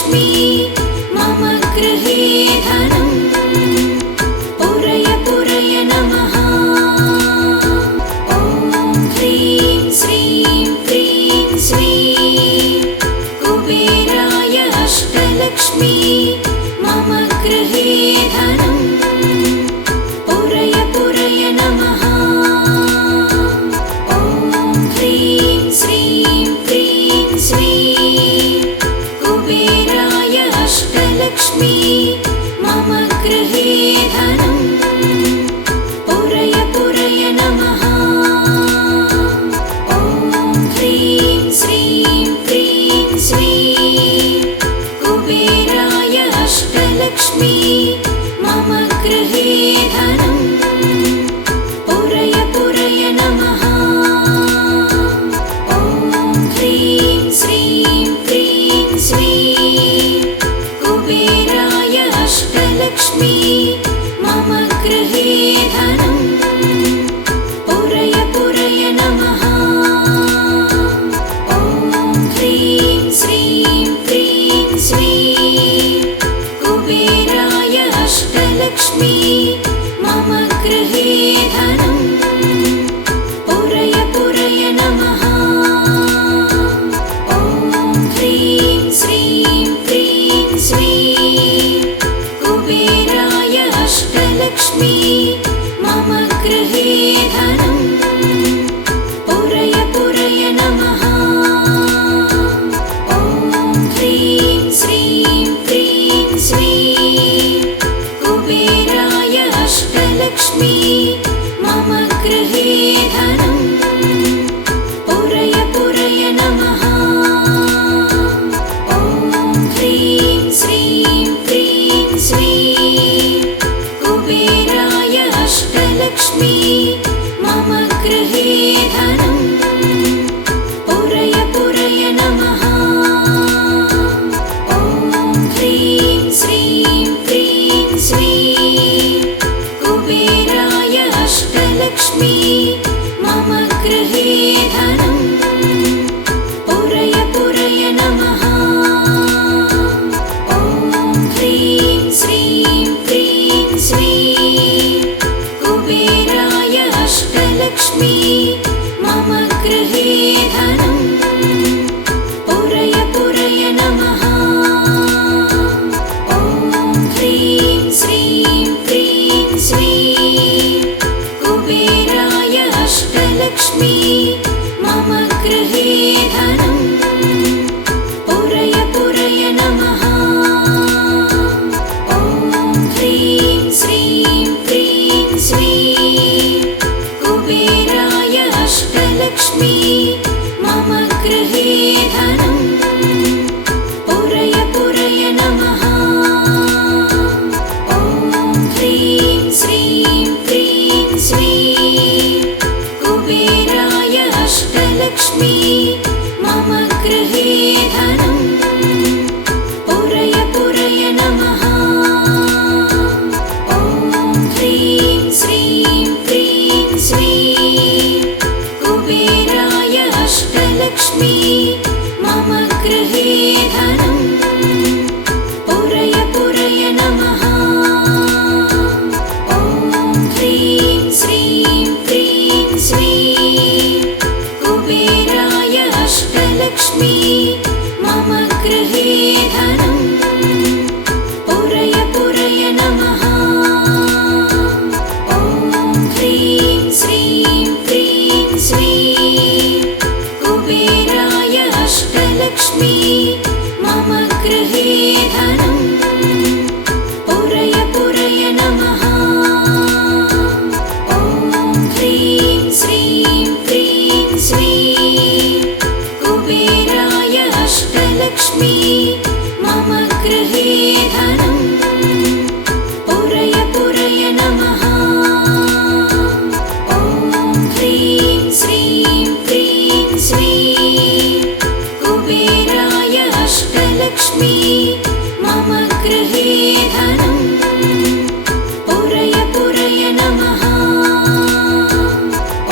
अष्टलक्ष्मी मम गृहे धनम् पूरय पूरय नमः। ॐ ह्रीं श्रीं क्रीं स्वीं कुबेराय अष्टलक्ष्मी मम गृहे धनम् पूरय पूरय नमः। ॐ ह्रीं श्रीं क्रीं स्वीं कुबेराय अष्टलक्ष्मी मम गृहे धनम् पूरय पूरय नमः। ॐ ह्रीं श्रीं क्रीं स्वीं कुबेराय अष्टलक्ष्मी मम गृहे धनम् पूरय पूरय नमः। ॐ ह्रीं श्रीं क्रीं स्वीं कुबेराय अष्टलक्ष्मी मम गृहे धनम् पूरय पूरय नमः। ॐ ह्रीं श्रीं क्रीं स्वीं कुबेराय अष्टलक्ष्मी मम गृहे धनम् पूरय पूरय नमः। ॐ ह्रीं श्रीं क्रीं स्वीं कुबेराय अष्टलक्ष्मी मम गृहे धनम् पूरय पूरय नमः। ॐ ह्रीं श्रीं क्रीं स्वीं कुबेराय अष्टलक्ष्मी मम गृहे धनम् पूरय पूरय नमः। ॐ ह्रीं श्रीं क्रीं स्वीं कुबेराय अष्टलक्ष्मी मम गृहे धनम् पूरय पूरय नमः। ॐ ह्रीं श्रीं क्रीं स्वीं कुबेराय अष्टलक्ष्मी मम गृहे धनम् पूरय पूरय नमः। ॐ ह्रीं श्रीं क्रीं स्वीं कुबेराय अष्टलक्ष्मी मम गृहे धनम् पूरय पूरय नमः। ॐ ह्रीं श्रीं क्रीं स्वीं कुबेराय अष्टलक्ष्मी मम गृहे धनम् पूरय पूरय नमः। ॐ ह्रीं श्रीं क्रीं स्वीं कुबेराय अष्टलक्ष्मी मम गृहे धनम् पूरय पूरय नमः। ॐ ह्रीं श्रीं क्रीं स्वीं कुबेराय अष्टलक्ष्मी मम गृहे धनम् पूरय पूरय नमः। ॐ ह्रीं श्रीं क्रीं स्वीं कुबेराय अष्टलक्ष्मी मम गृहे धनम् पूरय पूरय नमः। ॐ ह्रीं श्रीं क्रीं स्वीं कुबेराय अष्टलक्ष्मी मम गृहे धनम् पूरय पूरय नमः। ॐ ह्रीं श्रीं क्रीं स्वीं कुबेराय अष्टलक्ष्मी मम गृहे धनम् पूरय पूरय नमः। ॐ ह्रीं श्रीं क्रीं स्वीं कुबेराय अष्टलक्ष्मी मम गृहे धनम् पूरय पूरय नमः। ॐ ह्रीं श्रीं क्रीं स्वीं कुबेराय अष्टलक्ष्मी मम गृहे धनम् पूरय पूरय नमः।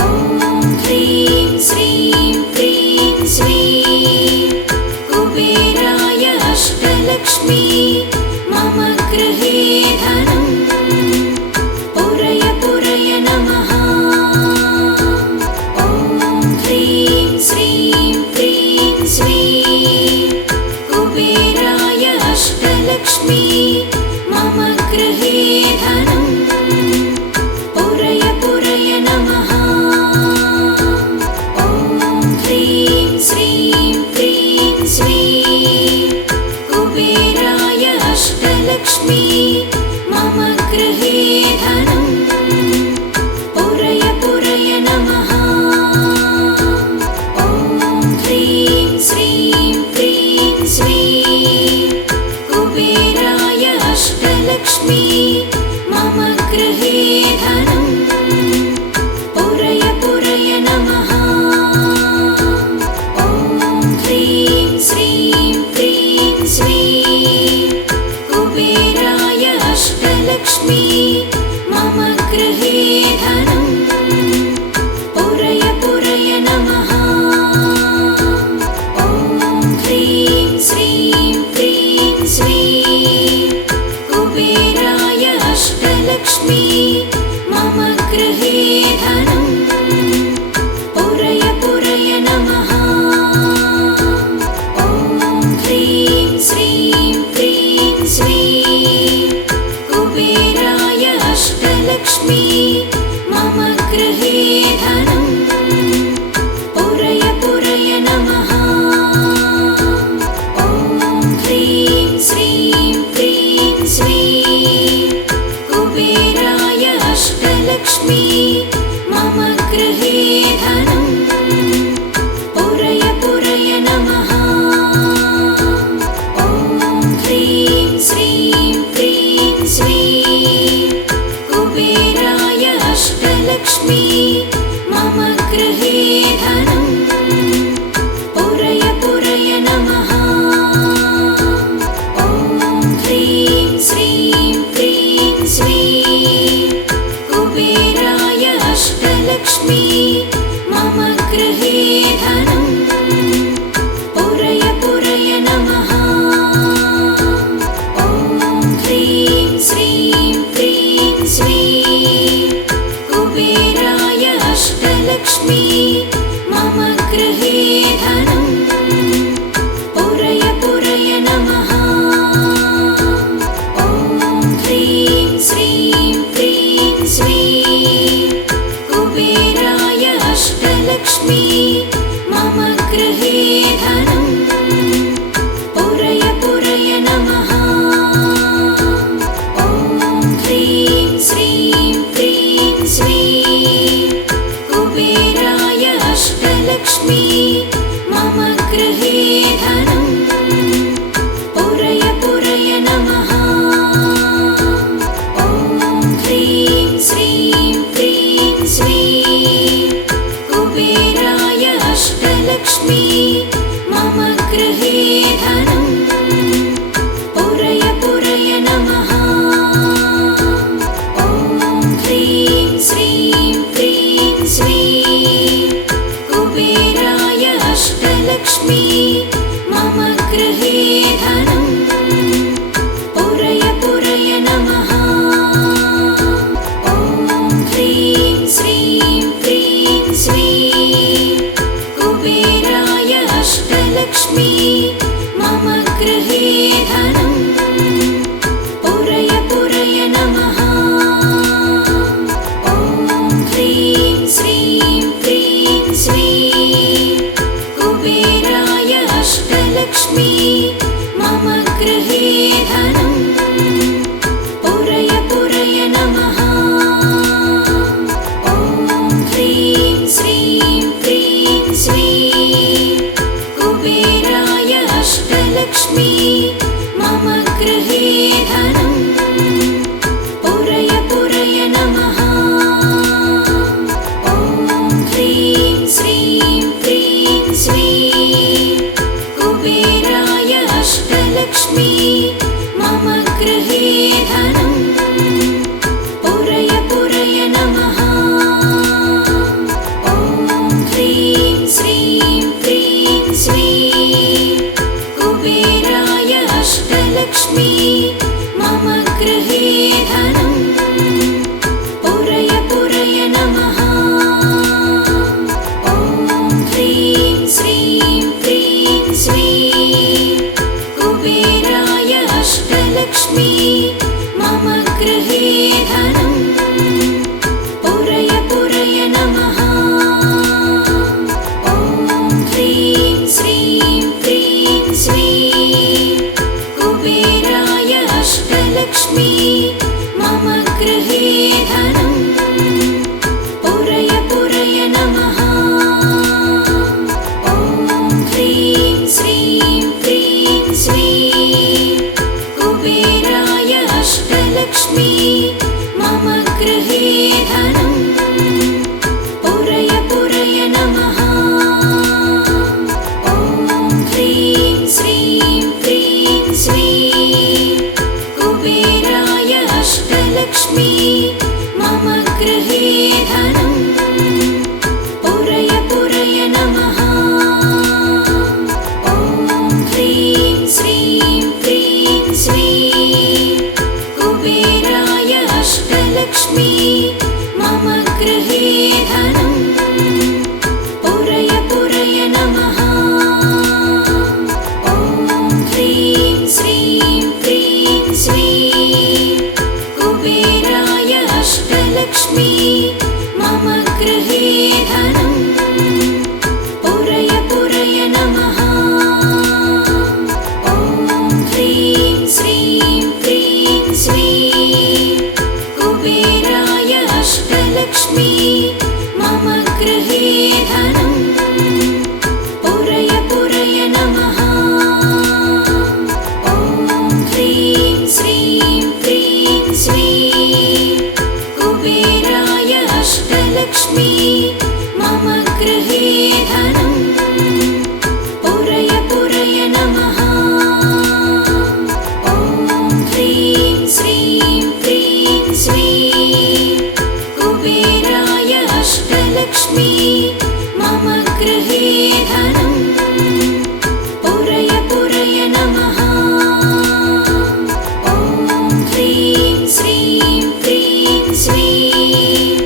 ॐ ह्रीं श्रीं क्रीं स्वीं कुबेराय अष्टलक्ष्मी मम गृहे धनम् पुरय पुरय नमः। ॐ ह्रीं श्रीं क्रीं श्रीं कुबेराय अष्टलक्ष्मी मम गृहे धनम् पुरय पुरय नमः। ॐ ह्रीं श्रीं क्रीं श्रीं कुबेराय अष्टलक्ष्मी मम गृहे धनम् पुरय पुरय नमः। ॐ ह्रीं श्रीं क्रीं श्रीं कुबेराय अष्टलक्ष्मी मम गृहे धनम् पुरय पुरय नमः। ॐ ह्रीं श्रीं क्रीं श्रीं कुबेराय अष्टलक्ष्मी मम गृहे धनम् पुरय पुरय नमः। ॐ ह्रीं श्रीं क्रीं श्रीं कुबेराय अष्टलक्ष्मी मम गृहे धनम् पुरय पुरय नमः। ॐ ह्रीं श्रीं क्रीं श्रीं कुबेराय अष्टलक्ष्मी मम गृहे धनम् पुरय पुरय नमः। ॐ ह्रीं श्रीं क्रीं श्रीं कुबेराय अष्टलक्ष्मी मम गृहे धनम् पुरय पुरय नमः। ॐ ह्रीं श्रीं क्रीं श्रीं कुबेराय अष्टलक्ष्मी मम गृहे धनम् पुरय पुरय नमः। ॐ ह्रीं श्रीं क्रीं श्रीं कुबेराय अष्टलक्ष्मी मम गृहे धनम् पुरय पुरय नमः। ॐ ह्रीं श्रीं क्रीं श्रीं कुबेराय अष्टलक्ष्मी मम गृहे धनम् पुरय पुरय नमः। ॐ ह्रीं श्रीं क्रीं श्रीं कुबेराय अष्टलक्ष्मी मम गृहे धनम् पुरय पुरय नमः। ॐ ह्रीं श्रीं क्रीं श्रीं कुबेराय अष्टलक्ष्मी मम गृहे धनम् पुरय पुरय नमः। ॐ ह्रीं श्रीं क्रीं श्रीं कुबेराय अष्टलक्ष्मी मम गृहे धनम् पुरय पुरय नमः। ॐ ह्रीं श्रीं क्रीं श्रीं कुबेराय अष्टलक्ष्मी मम गृहे धनम् पुरय पुरय नमः। ॐ ह्रीं श्रीं क्रीं श्रीं कुबेराय अष्टलक्ष्मी मम गृहे धनम् पुरय पुरय नमः। ॐ ह्रीं श्रीं क्रीं श्रीं कुबेराय अष्टलक्ष्मी मम गृहे धनम् पुरय पुरय नमः। ॐ ह्रीं श्रीं क्रीं श्रीं कुबेराय अष्टलक्ष्मी मम गृहे धनम् पुरय पुरय नमः। ॐ ह्रीं श्रीं क्रीं श्रीं कुबेराय अष्टलक्ष्मी मम अष्टलक्ष्मी मम गृहे धनं पुरय पुरय नमः। ॐ ह्रीं श्रीं क्रीं श्रीं कुबेराय अष्टलक्ष्मी मम गृहे धनं पुरय पुरय नमः। ॐ ह्रीं श्रीं क्रीं श्रीं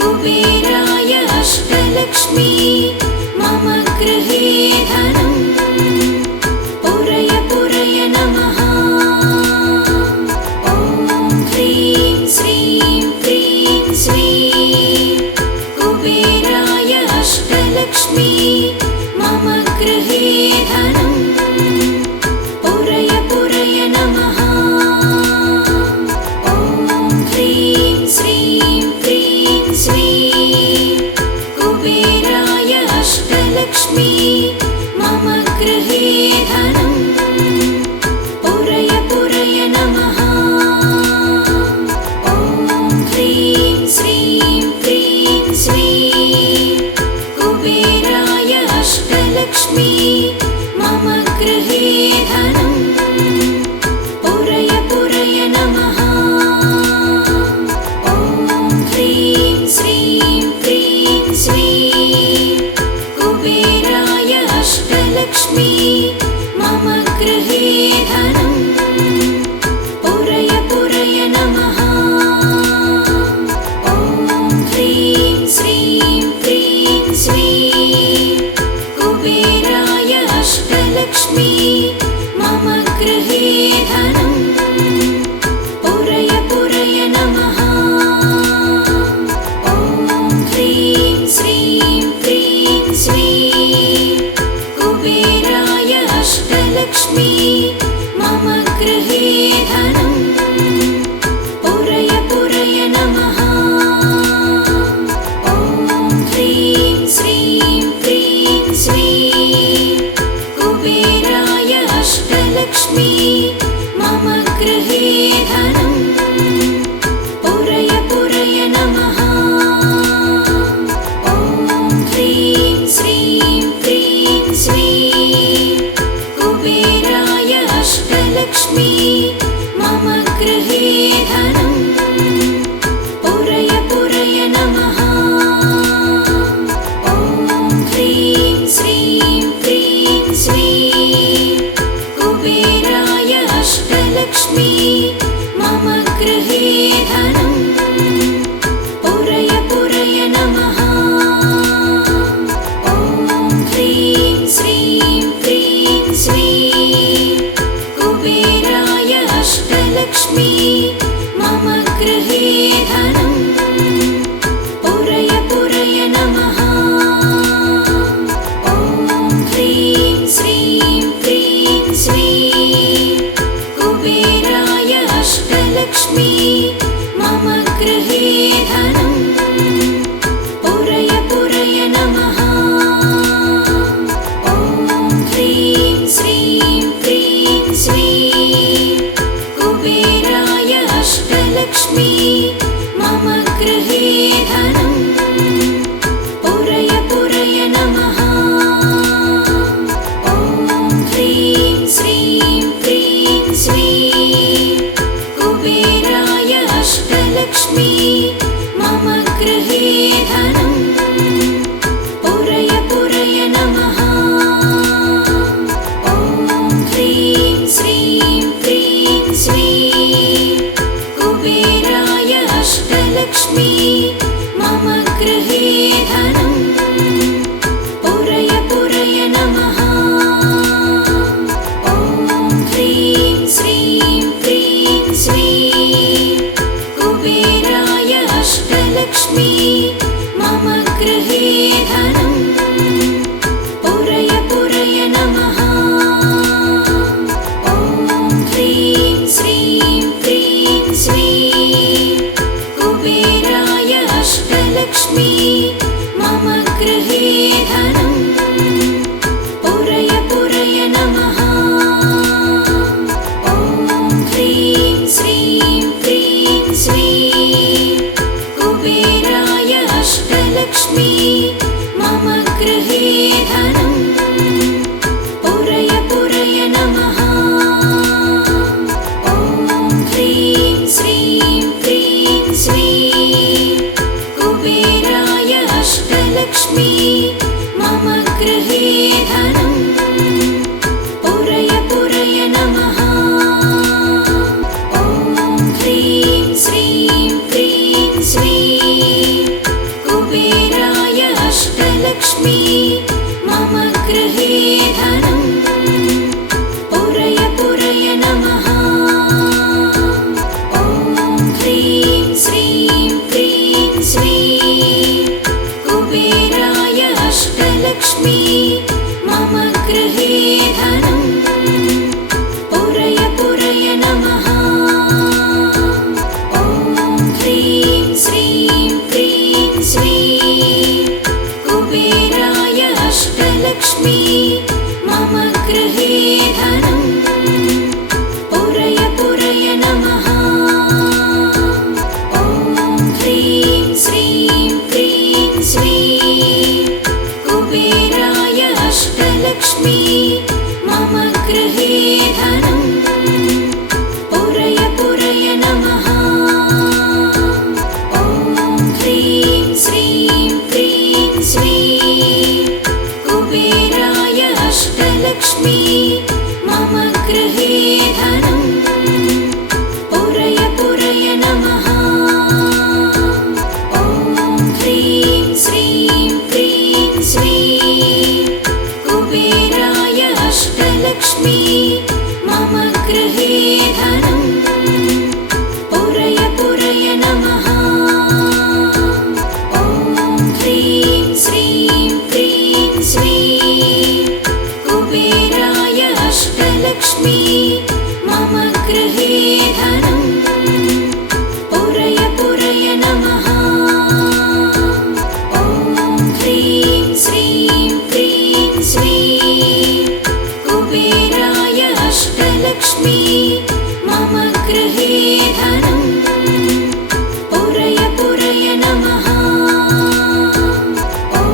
कुबेराय अष्टलक्ष्मी मम गृहे धनं पुरय पुरय नमः। ॐ ह्रीं श्रीं क्रीं श्रीं कुबेराय अष्टलक्ष्मी मम गृहे धनं पुरय पुरय नमः। ॐ ह्रीं श्रीं क्रीं श्रीं कुबेराय अष्टलक्ष्मी मम गृहे धनं पुरय पुरय नमः। ॐ ह्रीं श्रीं क्रीं श्रीं कुबेराय अष्टलक्ष्मी मम गृहे धनं पुरय पुरय नमः। ॐ ह्रीं श्रीं क्रीं श्रीं कुबेराय अष्टलक्ष्मी मम गृहे धनं पुरय पुरय नमः। ॐ ह्रीं श्रीं क्रीं श्रीं कुबेराय अष्टलक्ष्मी मम गृहे धनं पुरय पुरय नमः। ॐ ह्रीं श्रीं क्रीं श्रीं कुबेराय अष्टलक्ष्मी मम गृहे धनं पुरय पुरय नमः। ॐ ह्रीं श्रीं क्रीं श्रीं कुबेराय अष्टलक्ष्मी मम गृहे धनं पुरय पुरय नमः। ॐ ह्रीं श्रीं क्रीं श्रीं कुबेराय अष्टलक्ष्मी मम गृहे धनं पुरय पुरय नमः। ॐ ह्रीं श्रीं क्रीं श्रीं कुबेराय अष्टलक्ष्मी मम गृहे धनं पुरय पुरय नमः। ॐ ह्रीं श्रीं क्रीं श्रीं कुबेराय अष्टलक्ष्मी मम गृहे धनं पुरय पुरय नमः। ॐ ह्रीं श्रीं क्रीं श्रीं कुबेराय अष्टलक्ष्मी मम गृहे धनं पुरय पुरय नमः। ॐ ह्रीं श्रीं क्रीं श्रीं कुबेराय अष्टलक्ष्मी मम गृहे धनं पुरय पुरय नमः। ॐ ह्रीं श्रीं क्रीं श्रीं कुबेराय अष्टलक्ष्मी मम गृहे धनं पुरय पुरय नमः। ॐ ह्रीं श्रीं क्रीं श्रीं कुबेराय अष्टलक्ष्मी मम गृहे धनं पुरय पुरय नमः। ॐ ह्रीं श्रीं क्रीं श्रीं कुबेराय अष्टलक्ष्मी मम गृहे धनं पुरय पुरय नमः। ॐ ह्रीं श्रीं क्रीं श्रीं कुबेराय अष्टलक्ष्मी मम गृहे धनं पुरय पुरय नमः। ॐ ह्रीं श्रीं क्रीं श्रीं कुबेराय अष्टलक्ष्मी मम गृहे धनं पुरय पुरय नमः। ॐ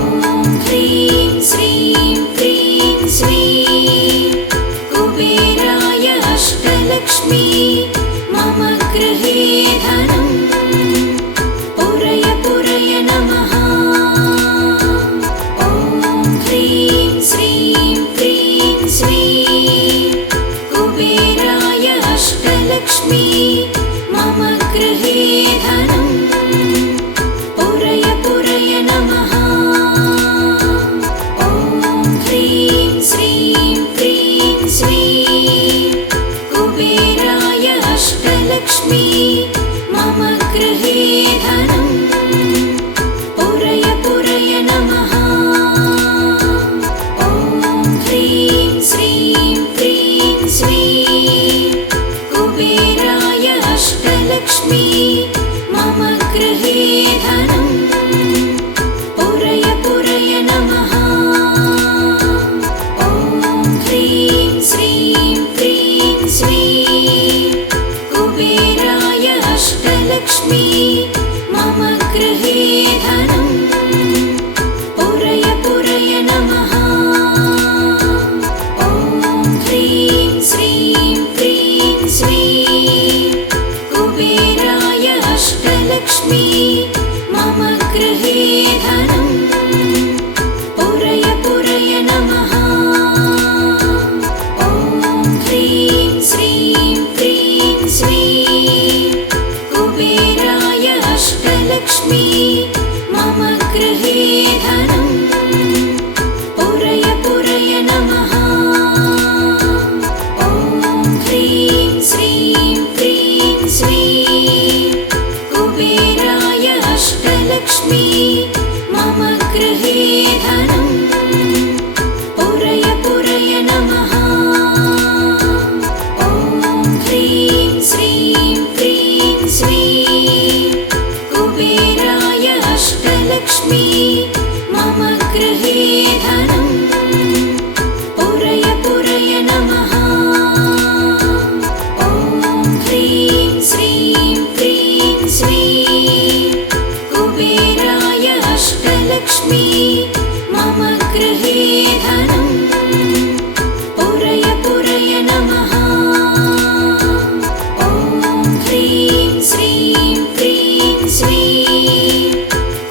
ह्रीं श्रीं क्रीं श्रीं कुबेराय अष्टलक्ष्मी मम गृहे धनं पुरय पुरय नमः। ॐ ह्रीं श्रीं क्रीं श्रीं कुबेराय अष्टलक्ष्मी मम गृहे धनं पुरय पुरय नमः। ॐ ह्रीं श्रीं क्रीं श्रीं कुबेराय अष्टलक्ष्मी मम गृहे धनं पुरय पुरय नमः। ॐ ह्रीं श्रीं क्रीं श्रीं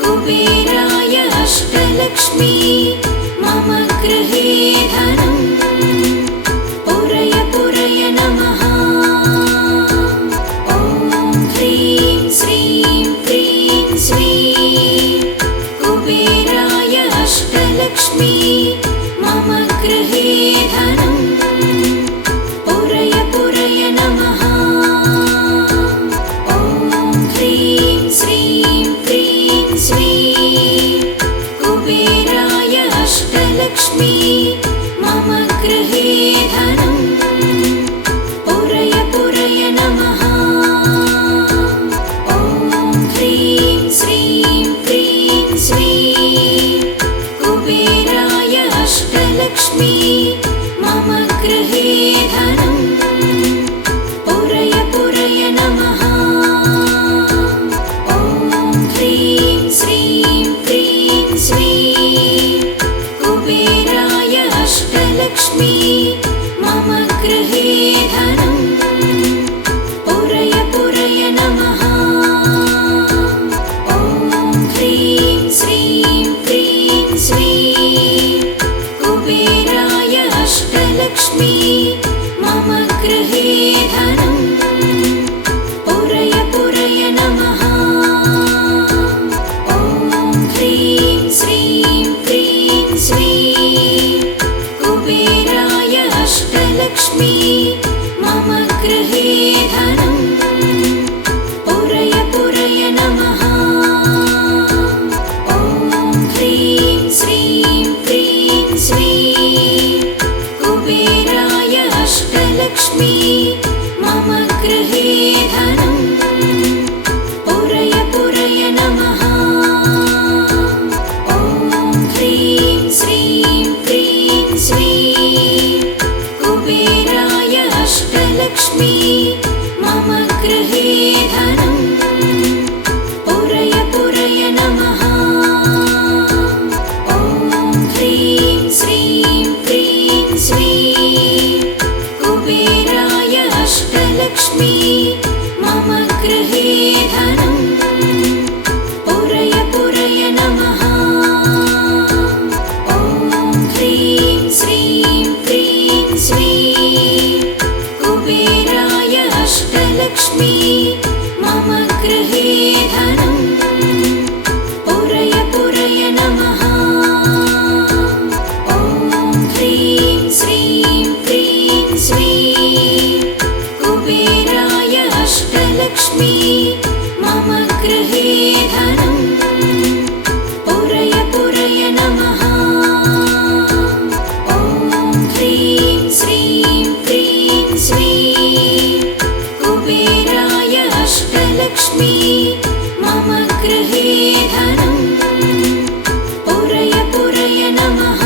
कुबेराय अष्टलक्ष्मी मम गृहे धनं पुरय पुरय नमः। ॐ ह्रीं श्रीं क्रीं श्रीं कुबेराय अष्टलक्ष्मी मम गृहे धनं पुरय पुरय नमः। ॐ ह्रीं श्रीं क्रीं श्रीं कुबेराय अष्टलक्ष्मी मम गृहे धनं पुरय पुरय नमः। ॐ ह्रीं श्रीं क्रीं श्रीं कुबेराय अष्टलक्ष्मी मम गृहे धनं पुरय पुरय नमः। ॐ ह्रीं श्रीं क्रीं श्रीं कुबेराय अष्टलक्ष्मी मम गृहे धनं पुरय पुरय नमः। ॐ ह्रीं श्रीं क्रीं श्रीं कुबेराय अष्टलक्ष्मी मम गृहे धनं पुरय पुरय नमः। ॐ ह्रीं श्रीं क्रीं श्रीं कुबेराय अष्टलक्ष्मी मम गृहे धनं पुरय पुरय नमः। ॐ ह्रीं श्रीं क्रीं श्रीं कुबेराय अष्टलक्ष्मी मम गृहे धनं पुरय पुरय नमः। ॐ ह्रीं श्रीं क्रीं श्रीं कुबेराय अष्टलक्ष्मी मम गृहे धनं पुरय पुरय नमः। ॐ ह्रीं श्रीं क्रीं श्रीं कुबेराय अष्टलक्ष्मी मम गृहे धनं पुरय पुरय नमः। ॐ ह्रीं श्रीं क्रीं श्रीं कुबेराय अष्टलक्ष्मी मम गृहे धनं पुरय पुरय नमः। ॐ ह्रीं श्रीं क्रीं श्रीं कुबेराय अष्टलक्ष्मी मम गृहे धनं पुरय पुरय नमः। ॐ ह्रीं श्रीं क्रीं श्रीं कुबेराय अष्टलक्ष्मी मम गृहे धनं पुरय पुरय नमः।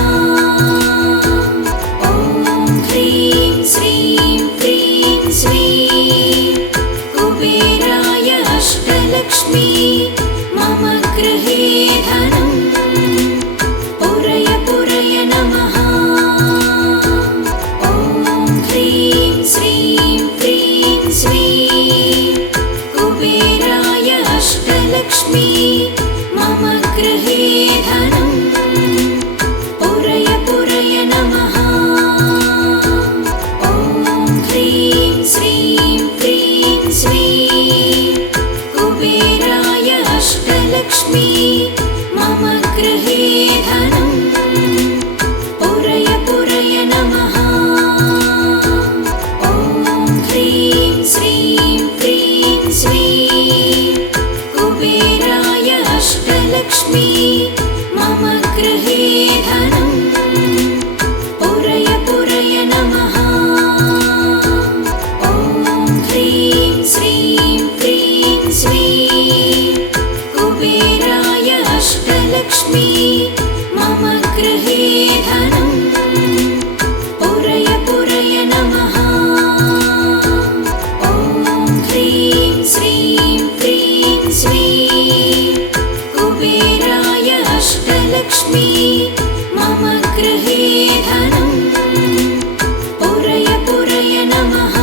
ॐ ह्रीं श्रीं क्रीं श्रीं कुबेराय अष्टलक्ष्मी मम गृहे धनं पुरय पुरय नमः। ॐ ह्रीं श्रीं क्रीं श्रीं कुबेराय अष्टलक्ष्मी मम गृहे धनं पुरय पुरय नमः। ॐ ह्रीं श्रीं क्रीं श्रीं कुबेराय अष्टलक्ष्मी मम गृहे धनं पुरय पुरय नमः। ॐ ह्रीं श्रीं क्रीं श्रीं कुबेराय अष्टलक्ष्मी मम गृहे धनं पुरय पुरय नमः। ॐ ह्रीं श्रीं क्रीं श्रीं कुबेराय अष्टलक्ष्मी मम गृहे धनं पुरय पुरय नमः। ॐ ह्रीं श्रीं क्रीं श्रीं कुबेराय अष्टलक्ष्मी अष्टलक्ष्मी मम गृहे धनं पुरय पुरय नमः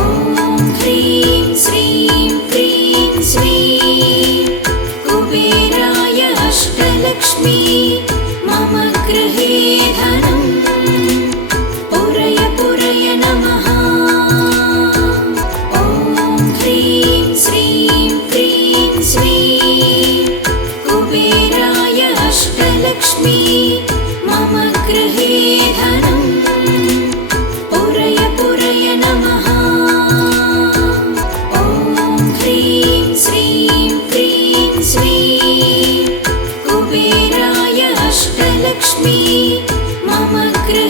ॐ ह्रीं श्रीं क्रीं श्रीं कुबेराय अष्टलक्ष्मी मम गृहे धनं पुरय पुरय नमः ॐ ह्रीं श्रीं क्रीं श्रीं कुबेराय अष्टलक्ष्मी मम गृहे धनं पुरय पुरय नमः ॐ ह्रीं श्रीं क्रीं श्रीं कुबेराय अष्टलक्ष्मी मम गृहे